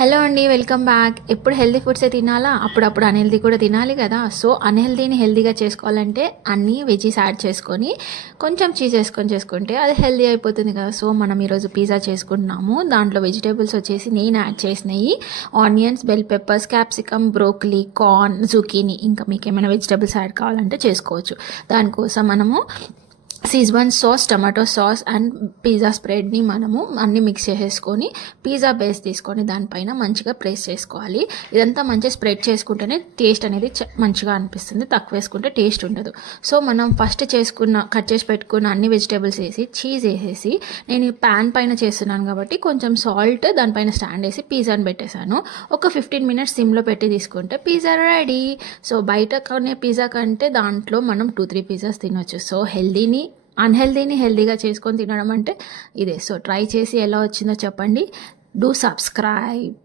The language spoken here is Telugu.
హలో అండి, వెల్కమ్ బ్యాక్. ఎప్పుడు హెల్తీ ఫుడ్సే తినాలా, అప్పుడప్పుడు అన్హెల్తీ కూడా తినాలి కదా. సో అన్హెల్తీని హెల్తీగా చేసుకోవాలంటే అన్నీ వెజీస్ యాడ్ చేసుకొని కొంచెం చీజ్ వేసుకొని చేసుకుంటే అది హెల్తీ అయిపోతుంది కదా. సో మనం ఈరోజు పిజ్జా చేసుకుంటున్నాము. దాంట్లో వెజిటేబుల్స్ వచ్చేసి నేను యాడ్ చేసినవి onions, bell peppers, capsicum, broccoli, corn, zucchini. ఇంకా మీకు ఏమైనా వెజిటేబుల్స్ యాడ్ కావాలంటే చేసుకోవచ్చు. దానికోసం మనము schezwan sauce, tomato sauce and pizza స్ప్రెడ్ని మనము అన్నీ మిక్స్ చేసేసుకొని పిజ్జా బేస్ తీసుకొని దానిపైన మంచిగా ప్రెస్ చేసుకోవాలి. ఇదంతా మంచిగా స్ప్రెడ్ చేసుకుంటేనే టేస్ట్ అనేది మంచిగా అనిపిస్తుంది. తక్కువ వేసుకుంటే టేస్ట్ ఉండదు. సో మనం ఫస్ట్ కట్ చేసి పెట్టుకున్న అన్ని వెజిటేబుల్స్ వేసి చీజ్ వేసేసి, నేను ఈ ప్యాన్ పైన చేస్తున్నాను కాబట్టి కొంచెం సాల్ట్ దానిపైన స్టాండ్ వేసి పిజ్జాని పెట్టేశాను. ఒక 15 minutes సిమ్లో పెట్టి తీసుకుంటే పిజ్జా రెడీ. సో బయట కొనే పిజ్జా కంటే దాంట్లో మనం 2-3 పిజ్జాస్ తినొచ్చు. సో అన్హెల్దీని హెల్దీగా చేసుకొని తినడం అంటే ఇదే. సో ట్రై చేసి ఎలా వచ్చిందో చెప్పండి. Do subscribe.